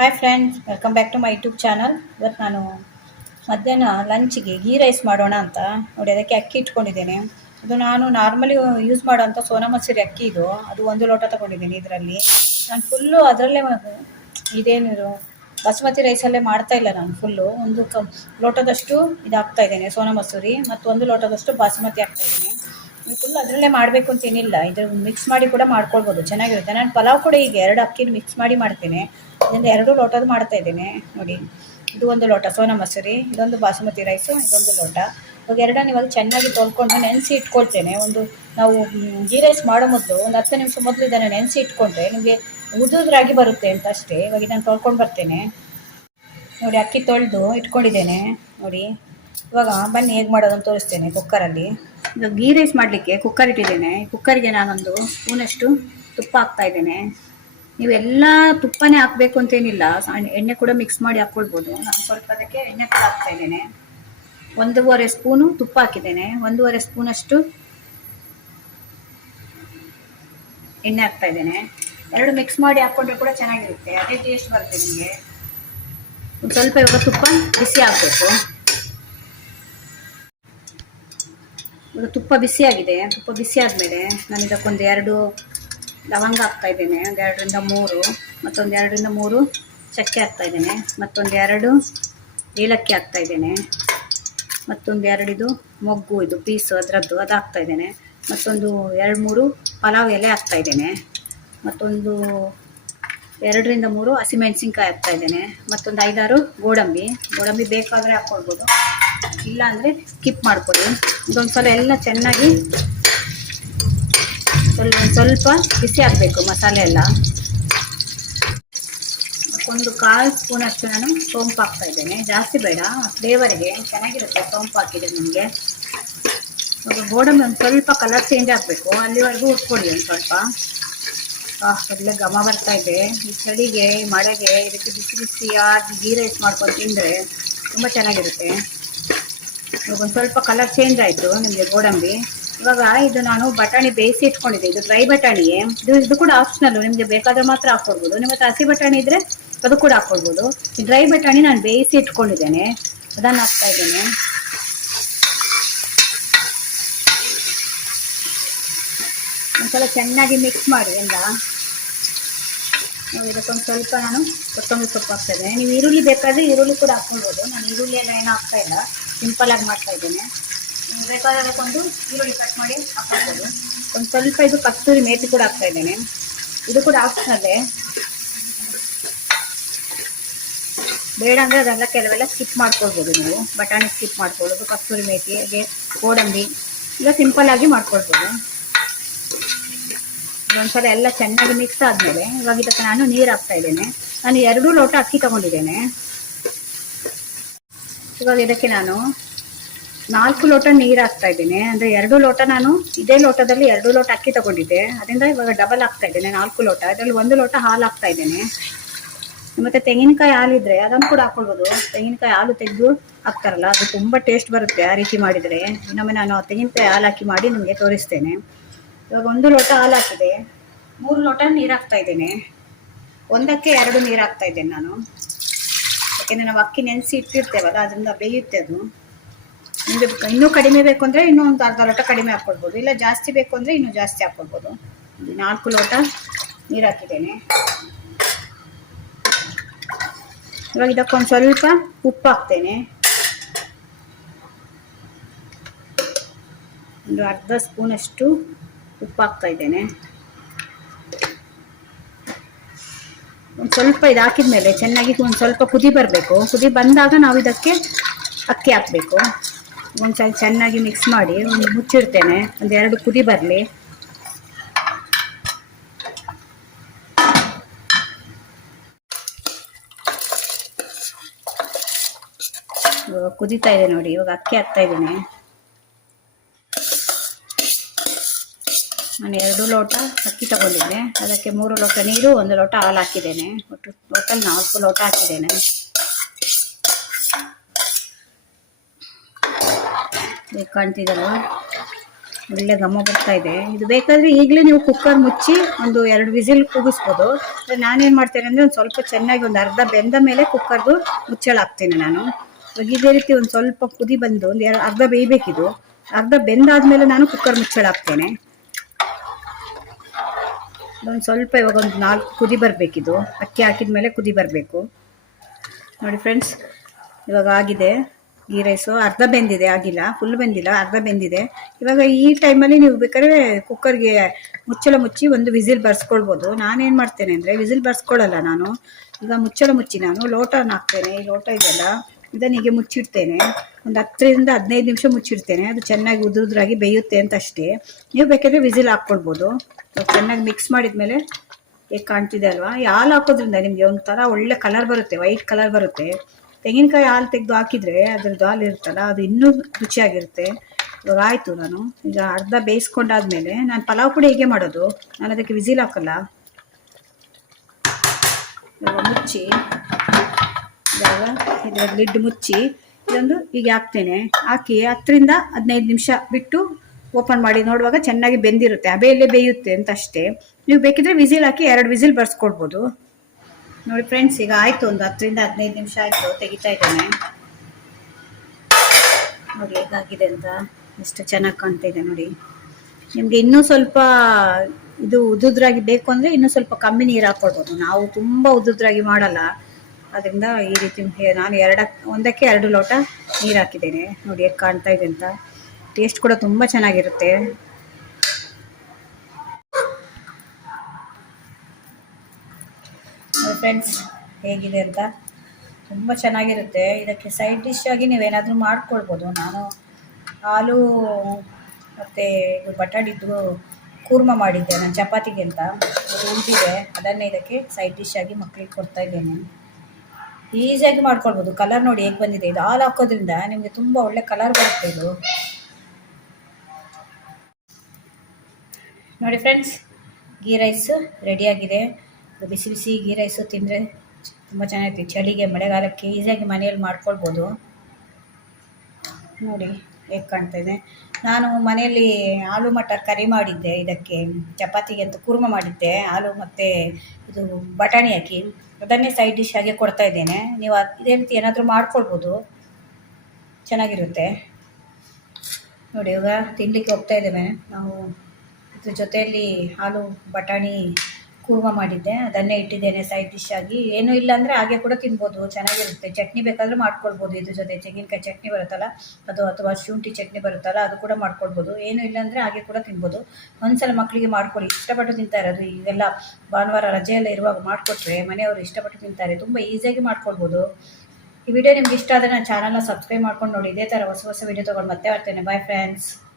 Hi friends, welcome back to my YouTube channel. ಇವತ್ತು ನಾನು ಮಧ್ಯಾಹ್ನ ಲಂಚ್ಗೆ ಗೀ ರೈಸ್ ಮಾಡೋಣ ಅಂತ ನೋಡಿ ಅದಕ್ಕೆ ಅಕ್ಕಿ ಇಟ್ಕೊಂಡಿದ್ದೇನೆ. ಇದು ನಾನು ನಾರ್ಮಲಿ ಯೂಸ್ ಮಾಡೋಂಥ ಸೋನಾ ಮಸೂರಿ ಅಕ್ಕಿ ಇದು. ಅದು 1 ಲೋಟ ತಗೊಂಡಿದ್ದೀನಿ. ಇದರಲ್ಲಿ ನಾನು ಫುಲ್ಲು ಅದರಲ್ಲೇ ಇದೇನಿದು ಬಾಸುಮತಿ ರೈಸಲ್ಲೇ ಮಾಡ್ತಾ ಇಲ್ಲ. ನಾನು ಫುಲ್ಲು ಒಂದು ಲೋಟದಷ್ಟು ಇದು ಹಾಕ್ತಾ ಇದ್ದೇನೆ ಸೋನಾ ಮಸೂರಿ, ಮತ್ತು 1 ಲೋಟದಷ್ಟು ಬಾಸುಮತಿ ಹಾಕ್ತಾ ಇದ್ದೀನಿ. ಫುಲ್ ಅದರಲ್ಲೇ ಮಾಡಬೇಕು ಅಂತೇನಿಲ್ಲ, ಇದ್ರ ಮಿಕ್ಸ್ ಮಾಡಿ ಕೂಡ ಮಾಡ್ಕೊಳ್ಬೋದು, ಚೆನ್ನಾಗಿರುತ್ತೆ. ನಾನು ಪಲಾವ್ ಕೂಡ ಈಗ 2 ಅಕ್ಕಿನ ಮಿಕ್ಸ್ ಮಾಡಿ ಮಾಡ್ತೇನೆ. ಇದರಿಂದ 2 ಲೋಟದ ಮಾಡ್ತಾ ಇದ್ದೇನೆ ನೋಡಿ. ಇದು 1 ಲೋಟ ಸೋನಾ ಮಸೂರಿ, ಇದೊಂದು ಬಾಸುಮತಿ ರೈಸು, ಇದೊಂದು ಲೋಟ. ಇವಾಗ ಎರಡನ್ನು ಇವಾಗ ಚೆನ್ನಾಗಿ ತೊಳ್ಕೊಂಡು ನೆನೆಸಿ ಇಟ್ಕೊಳ್ತೇನೆ. ನಾವು ಗೀ ರೈಸ್ ಮಾಡೋ ಮೊದಲು ಒಂದು 10 ನಿಮಿಷ ಮೊದಲು ಇದನ್ನು ನೆನೆಸಿ ಇಟ್ಕೊಂಡ್ರೆ ನಿಮಗೆ ಉದುರಾಗಿ ಬರುತ್ತೆ ಅಂತ ಅಷ್ಟೇ. ಇವಾಗ ನಾನು ತೊಳ್ಕೊಂಡು ಬರ್ತೇನೆ ನೋಡಿ. ಅಕ್ಕಿ ತೊಳೆದು ಇಟ್ಕೊಂಡಿದ್ದೇನೆ ನೋಡಿ. ಇವಾಗ ಬನ್ನಿ ಹೇಗೆ ಮಾಡೋದನ್ನು ತೋರಿಸ್ತೇನೆ. ಕುಕ್ಕರಲ್ಲಿ ಈಗ ಗೀ ರೈಸ್ ಮಾಡಲಿಕ್ಕೆ ಕುಕ್ಕರ್ ಇಟ್ಟಿದ್ದೇನೆ. ಕುಕ್ಕರಿಗೆ ನಾನೊಂದು ಸ್ಪೂನಷ್ಟು ತುಪ್ಪ ಹಾಕ್ತಾ ಇದ್ದೇನೆ. ನೀವೆಲ್ಲ ತುಪ್ಪನೇ ಹಾಕಬೇಕು ಅಂತೇನಿಲ್ಲ, ಎಣ್ಣೆ ಕೂಡ ಮಿಕ್ಸ್ ಮಾಡಿ ಹಾಕ್ಕೊಳ್ಬೋದು. ನಾನು ಸ್ವಲ್ಪ ಅದಕ್ಕೆ ಎಣ್ಣೆ ಕೂಡ ಹಾಕ್ತಾ ಇದ್ದೇನೆ. 1.5 ಸ್ಪೂನು ತುಪ್ಪ ಹಾಕಿದ್ದೇನೆ. 1.5 ಸ್ಪೂನಷ್ಟು ಎಣ್ಣೆ ಹಾಕ್ತಾ ಇದ್ದೇನೆ. 2 ಮಿಕ್ಸ್ ಮಾಡಿ ಹಾಕ್ಕೊಂಡ್ರೆ ಕೂಡ ಚೆನ್ನಾಗಿರುತ್ತೆ, ಅದೇ ಟೇಸ್ಟ್ ಬರುತ್ತೆ ನಿಮಗೆ. ಒಂದು ಸ್ವಲ್ಪ ಇವಾಗ ತುಪ್ಪ ಬಿಸಿ ಆಗಬೇಕು. ಇವಾಗ ತುಪ್ಪ ಬಿಸಿಯಾಗಿದೆ. ತುಪ್ಪ ಬಿಸಿ ಆದಮೇಲೆ ನಾನು ಇದಕ್ಕೊಂದು 2 ಲವಂಗ ಹಾಕ್ತಾ ಇದ್ದೇನೆ, ಒಂದು 2 ರಿಂದ 3, ಮತ್ತೊಂದು 2 ರಿಂದ 3 ಚಕ್ಕೆ ಹಾಕ್ತಾ ಇದ್ದೇನೆ, ಮತ್ತೊಂದು 2 ಏಲಕ್ಕಿ ಹಾಕ್ತಾ ಇದ್ದೇನೆ, ಮತ್ತೊಂದು 2 ಇದು ಮೊಗ್ಗು, ಇದು ಪೀಸು ಅದರದ್ದು, ಅದು ಹಾಕ್ತಾ ಇದ್ದೇನೆ. ಮತ್ತೊಂದು 2-3 ಪಲಾವ್ ಎಲೆ ಹಾಕ್ತಾ ಇದ್ದೇನೆ. ಮತ್ತೊಂದು 2 ರಿಂದ 3 ಹಸಿಮೆಣಸಿನ್ಕಾಯಿ ಹಾಕ್ತಾ ಇದ್ದೇನೆ. ಮತ್ತೊಂದು 5-6 ಗೋಡಂಬಿ ಬೇಕಾದರೆ ಹಾಕ್ಕೊಳ್ಬೋದು, ಇಲ್ಲ ಅಂದರೆ ಸ್ಕಿಪ್ ಮಾಡ್ಕೊಳ್ಳಿ. ಇದೊಂದು ಸಲ ಎಲ್ಲ ಚೆನ್ನಾಗಿ ಸ್ವಲ್ಪ ಬಿಸಿ ಆಗಬೇಕು ಮಸಾಲೆ ಎಲ್ಲ. ಒಂದು 1/4 ಸ್ಪೂನಷ್ಟು ನಾನು ಸೋಂಪು ಹಾಕ್ತಾ ಇದ್ದೇನೆ, ಜಾಸ್ತಿ ಬೇಡ, ಫ್ಲೇವರಿಗೆ ಚೆನ್ನಾಗಿರುತ್ತೆ ಸೋಂಪು ಹಾಕಿದೆ ನಿಮಗೆ. ಗೋಡಂಬಿ ಒಂದು ಸ್ವಲ್ಪ ಕಲರ್ ಚೇಂಜ್ ಆಗಬೇಕು, ಅಲ್ಲಿವರೆಗೂ ಉಟ್ಕೊಳ್ಳಿ ಒಂದು ಸ್ವಲ್ಪ. ಒಳ್ಳೆ ಘಮ ಬರ್ತಾ ಇದೆ. ಈ ಚಳಿಗೆ ಮಳೆಗೆ ಇದಕ್ಕೆ ಬಿಸಿ ಬಿಸಿಯಾಗಿ ಗೀ ರೈಸ್ ಮಾಡ್ಕೊಂಡು ತಿಂದರೆ ತುಂಬ ಚೆನ್ನಾಗಿರುತ್ತೆ. ಇವಾಗ ಒಂದು ಸ್ವಲ್ಪ ಕಲರ್ ಚೇಂಜ್ ಆಯಿತು ನಿಮಗೆ ಗೋಡಂಬಿ. ಇವಾಗ ಇದು ನಾನು ಬಟಾಣಿ ಬೇಯಿಸಿ ಇಟ್ಕೊಂಡಿದ್ದೆ, ಇದು ಡ್ರೈ ಬಟಾಣಿಯೇ. ಇದು ಕೂಡ ಆಪ್ಷನಲ್ಲು, ನಿಮಗೆ ಬೇಕಾದರೆ ಮಾತ್ರ ಹಾಕ್ಕೊಳ್ಬೋದು. ನಿಮ್ಮ ಹತ್ರ ಹಸಿ ಬಟಾಣಿ ಇದ್ದರೆ ಅದು ಕೂಡ ಹಾಕ್ಕೊಳ್ಬೋದು. ಈ ಡ್ರೈ ಬಟಾಣಿ ನಾನು ಬೇಯಿಸಿ ಇಟ್ಕೊಂಡಿದ್ದೇನೆ, ಅದನ್ನು ಹಾಕ್ತಾ ಇದ್ದೇನೆ. ಒಂದ್ಸಲ ಚೆನ್ನಾಗಿ ಮಿಕ್ಸ್ ಮಾಡಿ ಎಲ್ಲ. ಇದಕ್ಕೊಂದು ಸ್ವಲ್ಪ ನಾನು ಕೊತ್ತಂಬರಿ ಸೊಪ್ಪು ಹಾಕ್ತಾ ಇದ್ದೇನೆ. ನೀವು ಈರುಳ್ಳಿ ಬೇಕಾದರೆ ಈರುಳ್ಳಿ ಕೂಡ ಹಾಕ್ಕೊಳ್ಬೋದು. ನಾನು ಈರುಳ್ಳಿ ಎಲ್ಲ ಏನು ಹಾಕ್ತಾ ಇಲ್ಲ, ಸಿಂಪಲಾಗಿ ಮಾಡ್ತಾ ಇದ್ದೇನೆ. ಬೇಕಾದ್ರೆ ಅದಕ್ಕೊಂದು ಈರುಳ್ಳಿ ಕಟ್ ಮಾಡಿ ಹಾಕ್ಕೊಳ್ಬೋದು. ಒಂದು ಸ್ವಲ್ಪ ಇದು ಕಸ್ತೂರಿ ಮೇಥಿ ಕೂಡ ಹಾಕ್ತಾ ಇದ್ದೇನೆ, ಇದು ಕೂಡ ಆಪ್ಷನಲ್ಲೇ. ಬೇಡ ಅಂದರೆ ಅದೆಲ್ಲ ಕೆಲವೆಲ್ಲ ಸ್ಕಿಪ್ ಮಾಡ್ಕೊಳ್ಬೋದು ನೀವು. ಬಟಾಣಿ ಸ್ಕಿಪ್ ಮಾಡ್ಕೊಳ್ಬೋದು, ಕಸ್ತೂರಿ ಮೇಥಿ, ಹಾಗೆ ಗೋಡಂಬಿ ಇಲ್ಲ ಸಿಂಪಲ್ಲಾಗಿ ಮಾಡ್ಕೊಳ್ಬೋದು. ಒಂದ್ಸಲ ಎಲ್ಲ ಚೆನ್ನಾಗಿ ಮಿಕ್ಸ್ ಆದಮೇಲೆ ಇವಾಗ ಇದಕ್ಕೆ ನಾನು ನೀರು ಹಾಕ್ತಾ ಇದ್ದೇನೆ. ನಾನು 2 ಲೋಟ ಅಕ್ಕಿ ತಗೊಂಡಿದ್ದೇನೆ. ಇವಾಗ ಇದಕ್ಕೆ ನಾನು 4 ಲೋಟ ನೀರು ಹಾಕ್ತಾ ಇದ್ದೇನೆ. ಅಂದರೆ 2 ಲೋಟ ನಾನು ಇದೇ ಲೋಟದಲ್ಲಿ 2 ಲೋಟ ಅಕ್ಕಿ ತಗೊಂಡಿದ್ದೆ, ಅದರಿಂದ ಇವಾಗ ಡಬಲ್ ಹಾಕ್ತಾ ಇದ್ದೇನೆ 4 ಲೋಟ. ಇದರಲ್ಲಿ 1 ಲೋಟ ಹಾಲು ಹಾಕ್ತಾ ಇದ್ದೇನೆ. ಮತ್ತು ತೆಂಗಿನಕಾಯಿ ಹಾಲಿದ್ರೆ ಅದನ್ನು ಕೂಡ ಹಾಕ್ಕೊಳ್ಬೋದು. ತೆಂಗಿನಕಾಯಿ ಹಾಲು ತೆಗೆದು ಹಾಕ್ತಾರಲ್ಲ, ಅದು ತುಂಬ ಟೇಸ್ಟ್ ಬರುತ್ತೆ ಆ ರೀತಿ ಮಾಡಿದರೆ. ಇನ್ನೊಮ್ಮೆ ನಾನು ತೆಂಗಿನಕಾಯಿ ಹಾಲು ಹಾಕಿ ಮಾಡಿ ನಿಮಗೆ ತೋರಿಸ್ತೇನೆ. ಇವಾಗ 1 ಲೋಟ ಹಾಲು ಹಾಕಿದೆ, 3 ಲೋಟ ನೀರು ಹಾಕ್ತಾ ಇದ್ದೇನೆ. ಒಂದಕ್ಕೆ 2 ನೀರು ಹಾಕ್ತಾ ಇದ್ದೇನೆ ನಾನು, ಯಾಕೆಂದರೆ ನಾವು ಅಕ್ಕಿ ನೆನೆಸಿ ಇಟ್ಟಿರ್ತೇವಲ್ಲ, ಅದರಿಂದ ಬೇಯುತ್ತೆ ಅದು. ನಿಮಗೆ ಇನ್ನೂ ಕಡಿಮೆ ಬೇಕು ಅಂದರೆ ಇನ್ನೂ ಒಂದು ಅರ್ಧ ಲೋಟ ಕಡಿಮೆ ಹಾಕ್ಕೊಳ್ಬೋದು, ಇಲ್ಲ ಜಾಸ್ತಿ ಬೇಕು ಅಂದರೆ ಇನ್ನೂ ಜಾಸ್ತಿ ಹಾಕ್ಕೊಳ್ಬೋದು. 4 ಲೋಟ ನೀರು ಹಾಕಿದ್ದೇನೆ. ಇವಾಗ ಇದಕ್ಕೊಂದು ಸ್ವಲ್ಪ ಉಪ್ಪು ಹಾಕ್ತೇನೆ, ಒಂದು ಅರ್ಧ ಸ್ಪೂನಷ್ಟು ಉಪ್ಪು ಹಾಕ್ತಾ ಇದ್ದೇನೆ. ಒಂದು ಸ್ವಲ್ಪ ಇದು ಹಾಕಿದ ಮೇಲೆ ಚೆನ್ನಾಗಿ ಒಂದು ಸ್ವಲ್ಪ ಕುದಿ ಬರಬೇಕು. ಕುದಿ ಬಂದಾಗ ನಾವು ಇದಕ್ಕೆ ಅಕ್ಕಿ ಹಾಕಬೇಕು. ಒಂದು ಸ್ವಲ್ಪ ಚೆನ್ನಾಗಿ ಮಿಕ್ಸ್ ಮಾಡಿ ಒಂದು ಮುಚ್ಚಿಡ್ತೇನೆ, ಒಂದು 2 ಕುದಿ ಬರಲಿ. ಇವಾಗ ಕುದೀತಾ ಇದೆ ನೋಡಿ. ಇವಾಗ ಅಕ್ಕಿ ಹಾಕ್ತಾ ಇದ್ದೇನೆ. ನಾನು 2 ಲೋಟ ಅಕ್ಕಿ ತಗೊಂಡಿದ್ದೆ, ಅದಕ್ಕೆ 3 ಲೋಟ ನೀರು, 1 ಲೋಟ ಹಾಲು ಹಾಕಿದ್ದೇನೆ. ಒಟ್ಟು ಟೋಟಲ್ 4 ಲೋಟ ಹಾಕಿದ್ದೇನೆ. ಕಾಣ್ತಿದಲ್ವ? ಒಳ್ಳೆ ಘಮ ಬರ್ತಾ ಇದೆ. ಇದು ಬೇಕಾದರೆ ಈಗಲೇ ನೀವು ಕುಕ್ಕರ್ ಮುಚ್ಚಿ ಒಂದು 2 ವಿಸಿಲ್ ಕೂಗಿಸ್ಬೋದು. ನಾನೇನು ಮಾಡ್ತೇನೆ ಅಂದರೆ ಒಂದು ಸ್ವಲ್ಪ ಚೆನ್ನಾಗಿ ಒಂದು ಅರ್ಧ ಬೆಂದ ಮೇಲೆ ಕುಕ್ಕರ್ದು ಮುಚ್ಚಳ ಹಾಕ್ತೇನೆ ನಾನು. ಇವಾಗ ಇದೇ ರೀತಿ ಒಂದು ಸ್ವಲ್ಪ ಕುದಿ ಬಂದು ಒಂದು ಅರ್ಧ ಬೇಯಬೇಕಿದು. ಅರ್ಧ ಬೆಂದಾದ್ಮೇಲೆ ನಾನು ಕುಕ್ಕರ್ ಮುಚ್ಚಳ ಹಾಕ್ತೇನೆ. ಒಂದು ಸ್ವಲ್ಪ ಇವಾಗ ಒಂದು 4 ಕುದಿ ಬರಬೇಕಿದು. ಅಕ್ಕಿ ಹಾಕಿದ ಮೇಲೆ ಕುದಿ ಬರಬೇಕು. ನೋಡಿ ಫ್ರೆಂಡ್ಸ್, ಇವಾಗ ಆಗಿದೆ ಗೀ ರೈಸು. ಅರ್ಧ ಬೆಂದಿದೆ, ಆಗಿಲ್ಲ, ಫುಲ್ ಬೆಂದಿಲ್ಲ, ಅರ್ಧ ಬೆಂದಿದೆ. ಇವಾಗ ಈ ಟೈಮಲ್ಲಿ ನೀವು ಬೇಕಾದ್ರೆ ಕುಕ್ಕರ್ಗೆ ಮುಚ್ಚಳ ಮುಚ್ಚಿ ಒಂದು ವಿಸಿಲ್ ಬರ್ಸ್ಕೊಳ್ಬೋದು. ನಾನೇನು ಮಾಡ್ತೇನೆ ಅಂದರೆ ವಿಸಿಲ್ ಬರ್ಸ್ಕೊಳ್ಳಲ್ಲ ನಾನು. ಈಗ ಮುಚ್ಚಳ ಮುಚ್ಚಿ ನಾನು ಲೋಟನ ಹಾಕ್ತೇನೆ. ಈ ಲೋಟ ಇದೆಯಲ್ಲ, ಇದನ್ನ ಹೀಗೆ ಮುಚ್ಚಿಡ್ತೇನೆ. ಒಂದು 10ರಿಂದ 15 ನಿಮಿಷ ಮುಚ್ಚಿಡ್ತೇನೆ. ಅದು ಚೆನ್ನಾಗಿ ಉದುರಾಗಿ ಬೇಯುತ್ತೆ ಅಂತ ಅಷ್ಟೇ. ನೀವು ಬೇಕಾದ್ರೆ ವಿಸಿಲ್ ಹಾಕ್ಕೊಳ್ಬೋದು. ಚೆನ್ನಾಗಿ ಮಿಕ್ಸ್ ಮಾಡಿದ್ಮೇಲೆ ಹೇಗೆ ಕಾಣ್ತಿದೆ ಅಲ್ವಾ, ಈ ಹಾಲು ಹಾಕೋದ್ರಿಂದ ನಿಮಗೆ ಒಂಥರ ಒಳ್ಳೆ ಕಲರ್ ಬರುತ್ತೆ, ವೈಟ್ ಕಲರ್ ಬರುತ್ತೆ. ತೆಂಗಿನಕಾಯಿ ಹಾಲು ತೆಗೆದು ಹಾಕಿದರೆ ಅದ್ರದ್ದು ಹಾಲು ಇರುತ್ತಲ್ಲ, ಅದು ಇನ್ನೂ ರುಚಿಯಾಗಿರುತ್ತೆ. ಇವಾಗ ಆಯಿತು. ನಾನು ಈಗ ಅರ್ಧ ಬೇಯಿಸ್ಕೊಂಡಾದ್ಮೇಲೆ ನಾನು ಪಲಾವ್ ಪುಡಿ ಹೇಗೆ ಮಾಡೋದು, ನಾನು ಅದಕ್ಕೆ ವಿಸಿಲ್ ಹಾಕಲ್ಲ. ಇವಾಗ ಮುಚ್ಚಿ, ಇವಾಗ ಇದರ ಲಿಡ್ ಮುಚ್ಚಿ ಇದೊಂದು ಹೀಗೆ ಹಾಕ್ತೇನೆ. ಹಾಕಿ 10ರಿಂದ 15 ನಿಮಿಷ ಬಿಟ್ಟು ಓಪನ್ ಮಾಡಿ ನೋಡುವಾಗ ಚೆನ್ನಾಗಿ ಬೆಂದಿರುತ್ತೆ. ಹಬೆಯಲ್ಲೇ ಬೇಯುತ್ತೆ ಅಂತ ಅಷ್ಟೇ. ನೀವು ಬೇಕಿದ್ರೆ ವಿಸಿಲ್ ಹಾಕಿ 2 ವಿಸಿಲ್ ಬರ್ಸ್ಕೊಡ್ಬೋದು. ನೋಡಿ ಫ್ರೆಂಡ್ಸ್, ಈಗ ಆಯಿತು, ಒಂದು 10ರಿಂದ 15 ನಿಮಿಷ ಆಯಿತು. ತೆಗಿತಾ ಇದ್ದೇನೆ. ನೋಡಿ ಹೇಗಾಗಿದೆ ಅಂತ, ಎಷ್ಟು ಚೆನ್ನಾಗಿ ಕಾಣ್ತಾ ನೋಡಿ. ನಿಮಗೆ ಇನ್ನೂ ಸ್ವಲ್ಪ ಇದು ಉದುದ್ರಾಗಿ ಬೇಕು ಅಂದರೆ ಇನ್ನೂ ಸ್ವಲ್ಪ ಕಮ್ಮಿ ನೀರು ಹಾಕ್ಕೊಳ್ಬೋದು. ನಾವು ತುಂಬ ಉದುದ್ರಾಗಿ ಮಾಡಲ್ಲ, ಅದರಿಂದ ಈ ರೀತಿ ನಾನು 1ಕ್ಕೆ 2 ಲೋಟ ನೀರು ಹಾಕಿದ್ದೇನೆ. ನೋಡಿ ಹೇಗೆ ಕಾಣ್ತಾ ಇದೆ ಅಂತ. ಟೇಸ್ಟ್ ಕೂಡ ತುಂಬ ಚೆನ್ನಾಗಿರುತ್ತೆ. ಫ್ರೆಂಡ್ಸ್, ಹೇಗಿದೆ ಅಂತ ತುಂಬ ಚೆನ್ನಾಗಿರುತ್ತೆ. ಇದಕ್ಕೆ ಸೈಡ್ ಡಿಶ್ ಆಗಿ ನೀವೇನಾದರೂ ಮಾಡ್ಕೊಳ್ಬೋದು. ನಾನು ಹಾಲು ಮತ್ತು ಇದು ಬಟಾಣಿದ್ದು ಕೂರ್ಮ ಮಾಡಿದ್ದೆ ನಾನು ಚಪಾತಿಗೆ ಅಂತ. ಅದು ಉಳಿದಿದೆ, ಅದನ್ನೇ ಇದಕ್ಕೆ ಸೈಡ್ ಡಿಶ್ ಆಗಿ ಮಕ್ಕಳಿಗೆ ಕೊಡ್ತಾ ಇದ್ದೇನೆ. ಈಸಿಯಾಗಿ ಮಾಡ್ಕೊಳ್ಬೋದು. ಕಲರ್ ನೋಡಿ ಹೇಗೆ ಬಂದಿದೆ. ಇದು ಹಾಲು ಹಾಕೋದ್ರಿಂದ ನಿಮಗೆ ತುಂಬ ಒಳ್ಳೆ ಕಲರ್ ಬರುತ್ತೆ. ಇದು ನೋಡಿ ಫ್ರೆಂಡ್ಸ್, ಗೀ ರೈಸು ರೆಡಿಯಾಗಿದೆ. ಬಿಸಿ ಬಿಸಿ ಗೀ ರೈಸು ತಿಂದರೆ ತುಂಬ ಚೆನ್ನಾಗಿರುತ್ತೆ. ಚಳಿಗೆ, ಮಳೆಗಾಲಕ್ಕೆ ಈಸಿಯಾಗಿ ಮನೆಯಲ್ಲಿ ಮಾಡ್ಕೊಳ್ಬೋದು. ನೋಡಿ ಹೇಗೆ ಕಾಣ್ತಾ ಇದೆ. ನಾನು ಮನೆಯಲ್ಲಿ ಆಲೂ ಮಟರ್ ಕರಿ ಮಾಡಿದ್ದೆ. ಇದಕ್ಕೆ ಚಪಾತಿಗೆ ಅಂತ ಕೂರ್ಮ ಮಾಡಿದ್ದೆ, ಆಲೂ ಮತ್ತು ಇದು ಬಟಾಣಿ ಹಾಕಿ. ಅದನ್ನೇ ಸೈಡ್ ಡಿಶ್ ಆಗಿ ಕೊಡ್ತಾ ಇದ್ದೇನೆ. ನೀವು ಇದೇ ರೀತಿ ಏನಾದರೂ ಮಾಡ್ಕೊಳ್ಬೋದು, ಚೆನ್ನಾಗಿರುತ್ತೆ. ನೋಡಿ ಇವಾಗ ತಿನ್ನಲಿಕ್ಕೆ ಹೋಗ್ತಾ ಇದ್ದೇವೆ ನಾವು. ಇದ್ರ ಜೊತೆಯಲ್ಲಿ ಆಲೂ ಬಟಾಣಿ ಕೂರ್ಮ ಮಾಡಿದ್ದೆ, ಅದನ್ನೇ ಇಟ್ಟಿದ್ದೇನೆ ಸೈಡ್ ಡಿಶ್ ಆಗಿ. ಏನೂ ಇಲ್ಲ ಅಂದರೆ ಹಾಗೆ ಕೂಡ ತಿನ್ಬೋದು, ಚೆನ್ನಾಗಿರುತ್ತೆ. ಚಟ್ನಿ ಬೇಕಾದರೆ ಮಾಡ್ಕೊಳ್ಬೋದು. ಇದ್ರ ಜೊತೆ ತೆಂಗಿನಕಾಯಿ ಚಟ್ನಿ ಬರುತ್ತಲ್ಲ ಅದು, ಅಥವಾ ಶುಂಠಿ ಚಟ್ನಿ ಬರುತ್ತಲ್ಲ ಅದು ಕೂಡ ಮಾಡ್ಕೊಳ್ಬೋದು. ಏನೂ ಇಲ್ಲ ಅಂದರೆ ಹಾಗೆ ಕೂಡ ತಿನ್ಬೋದು. ಒಂದ್ಸಲ ಮಕ್ಕಳಿಗೆ ಮಾಡ್ಕೊಳ್ಳಿ, ಇಷ್ಟಪಟ್ಟು ತಿಂತಾರೆ. ಅದು ಈಗೆಲ್ಲ ಭಾನುವಾರ ರಜೆ ಎಲ್ಲ ಇರುವಾಗ ಮಾಡಿಕೊಟ್ರೆ ಮನೆಯವರು ಇಷ್ಟಪಟ್ಟು ತಿಂತಾರೆ. ತುಂಬ ಈಸಿಯಾಗಿ ಮಾಡ್ಕೊಳ್ಬೋದು. ಈ ವಿಡಿಯೋ ನಿಮ್ಗೆ ಇಷ್ಟ ಆದರೆ ನನ್ನ ಚಾನಲ್ನ ಸಬ್ಸ್ಕ್ರೈಬ್ ಮಾಡ್ಕೊಂಡು ನೋಡಿ. ಇದೇ ಥರ ಹೊಸ ಹೊಸ ವಿಡಿಯೋ ತೊಗೊಂಡು ಮತ್ತೆ ಬರ್ತೇನೆ. Bye friends.